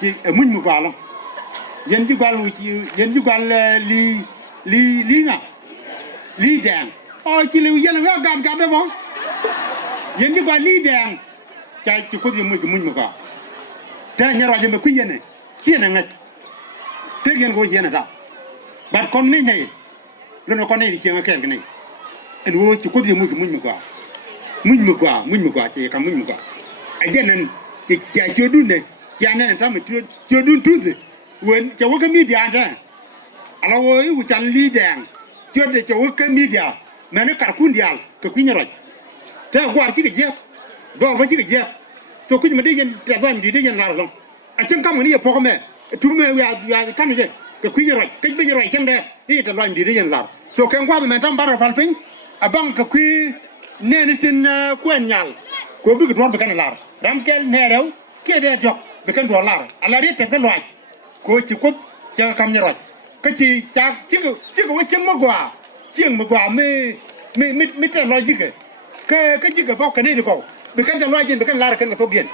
chỉ ở mình một quả lắm dân chú quả lùi dân chú quả lý ngà lý đèn chỉ lưu dân là gạt đấy bóng dân chú quả lý đèn chạy chú có gì mình một quả thế nhà rồi mà quý dân này chuyện này ngay thế dân có chuyện này đó bạn con này rồi con này thì chuyện cái này anh ơi chú có gì mình một quả chỉ cầm mình một quả anh dân này chỉ chưa đun này cha này ta mới chưa đun chút gì quên cháu cái mi điang thế à lâu ấy u chan li đèn chưa để cháu cái mi điang mà nó cả cuốn điang cái quý nhà rồi thế qua chỉ cái dép vào với chỉ cái dép số quý mà đi dân ra ra mình đi dân nào không à chẳng cam cái này phô mẹ chúng mẹ về cái này cái quý nhà rồi cái bây giờ rồi chẳng đây đi ra mình đi dân nào số cái qua thì mình trong bao phần pin à băng cái quý nên trên quen nhal có biết cái đoan cái này là đam cái này đâu cái này chọc về cái đồ là à đi tới cái loại cô chỉ có cho cầm như rồi cái gì chắc chứ có cái chấm mà quả mới trái loại gì cái gì cái bao cái này được không về cái loại gì về cái là cái thô biển